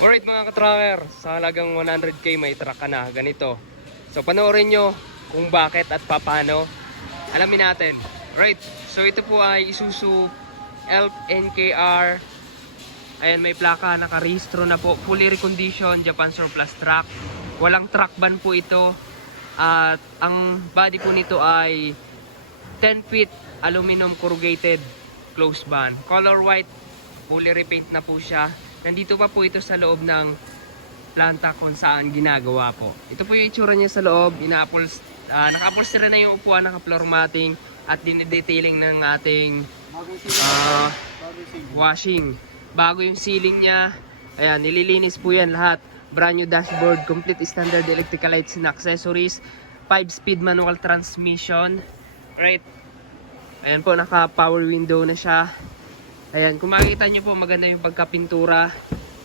Alright mga ka-tracker, sa halagang 100k may truck ka na, ganito. So panoorin nyo kung bakit at paano. Alamin natin. Right, so ito po ay Isuzu Elf NKR. Ayan, may plaka, nakarehistro na po. Fully reconditioned, Japan surplus truck. Walang truck ban po ito. At ang body po nito ay 10 feet aluminum corrugated closed ban. Color white, fully repaint na po siya. Nandito pa po ito sa loob ng planta kung saan ginagawa po. Ito po yung itsura niya sa loob. Naka-upholstery na yung upuan, naka-floor matting at dinidetailing ng ating washing. Bago yung ceiling niya. Ayan, nililinis po yan lahat. Brand new dashboard, complete standard electrical lights and accessories, 5-speed manual transmission. Right. Ayan po, naka-power window na siya. Ayan, kung makikita nyo po, maganda yung pagkapintura.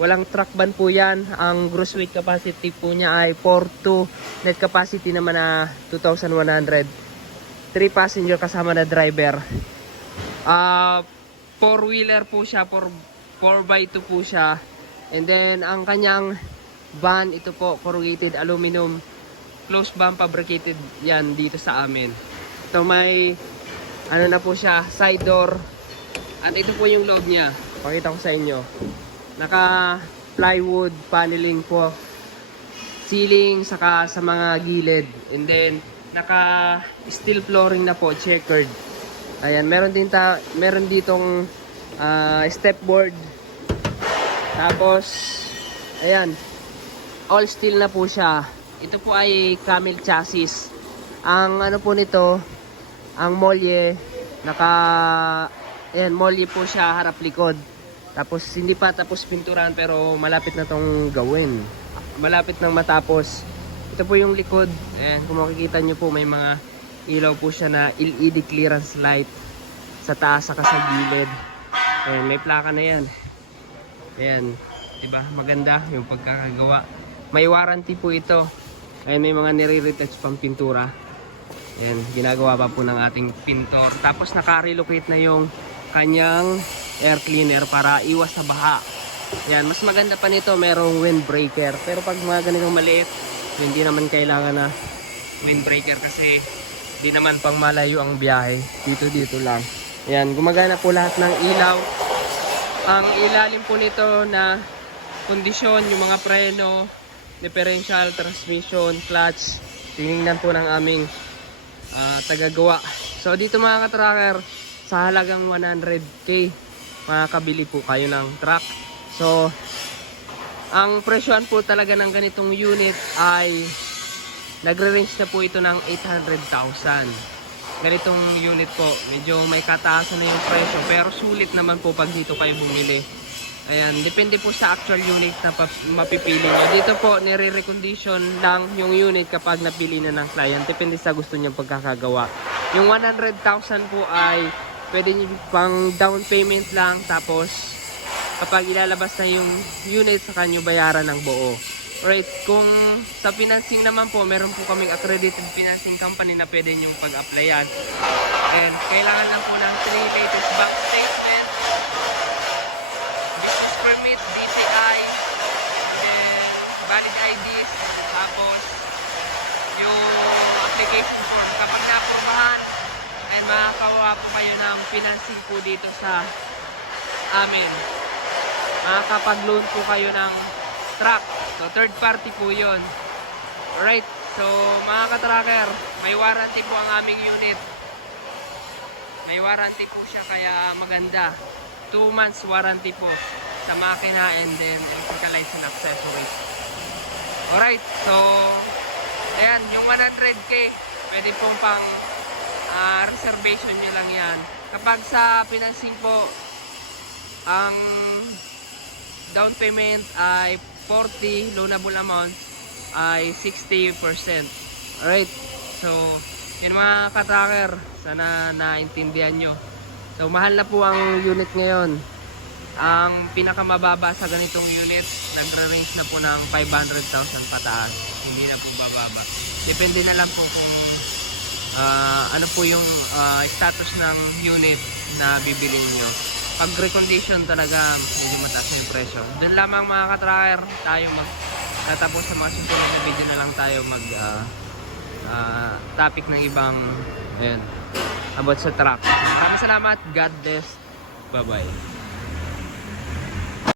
Walang truck ban po yan. Ang gross weight capacity po niya ay 4.2. Net capacity naman na 2,100. 3 passenger kasama na driver. 4-wheeler po siya, 4x2 po siya. And then, ang kanyang van, ito po, corrugated aluminum. Closed van, fabricated yan dito sa amin. Ito may, ano na po siya, side door. At ito po yung loob niya. Pakita ko sa inyo. Naka plywood paneling po. Ceiling saka sa mga gilid. And then naka steel flooring na po, checkered. Ayan, meron ditong step board. Tapos ayan, all steel na po siya. Ito po ay camel chassis. Ang ano po nito, ang molye ayan, molye po siya, harap likod. Tapos hindi pa tapos pinturan pero malapit na tong gawin. Malapit nang matapos. Ito po yung likod. Ayan, kung makikita nyo po, may mga ilaw po siya na LED clearance light sa taas saka sa gilid. Ayan, may plaka na yan. Ayan, diba? Maganda yung pagkakagawa. May warranty po ito. Ayan, may mga nire-retouch pang pintura. Ayan, ginagawa pa po ng ating pintor. Tapos naka-relocate na yung kanyang air cleaner para iwas sa baha. Yan, mas maganda pa nito, merong windbreaker. Pero pag mga ganitong maliit, hindi naman kailangan na windbreaker kasi di naman pang malayo ang biyahe. Dito lang. Yan, gumagana po lahat ng ilaw. Ang ilalim po nito na kondisyon, yung mga preno, differential, transmission, clutch, tinignan po ng aming tagagawa. So dito mga ka-tracker, sa halagang 100k makakabili po kayo ng truck. So ang presyohan po talaga ng ganitong unit ay nagre-range na po ito ng 800,000. Ganitong unit po, medyo may kataasan na yung presyo pero sulit naman po pag dito kayo bumili. Ayan, depende po sa actual unit na mapipili nyo. Dito po nire-recondition lang yung unit kapag napili na ng client. Depende sa gusto niyang pagkakagawa. Yung 100,000 po ay pwede nyo pang down payment lang, tapos kapag ilalabas na yung unit sa kanyo bayaran ng buo. Right, kung sa financing naman po, meron po kaming accredited financing company na pwede nyo pag-applyan. And kailangan lang po ng 3 latest bank statement, business permit, DTI, and valid IDs, tapos yung application form. Kapag na-aprobahan, and makakawa po kayo ng financing po dito sa amin. Makakapag-loan po kayo ng truck. So third party po yun. Alright, so mga ka-tracker, may warranty po ang aming unit. May warranty po siya kaya maganda. 2 months warranty po sa makina and then electrical lights and accessories. Alright, so ayan, yung 100k pwede pong pang reservation nyo lang yan. Kapag sa financing po, ang down payment ay 40, loanable amount ay 60%. Alright, so yun mga ka-tracker, sana naintindihan nyo. So mahal na po ang unit ngayon. Ang pinakamababa sa ganitong unit, nagre-range na po ng 500,000 pataas. Hindi na po bababa. Depende na lang po kung ano po yung status ng unit na bibilin nyo. pag recondition talaga medyo mataas na yung presyo. Doon lamang mga ka-tracker tayo magtatapos sa mga susunod na video na lang tayo mag topic ng ibang about sa truck. Maraming salamat. God bless. Bye bye.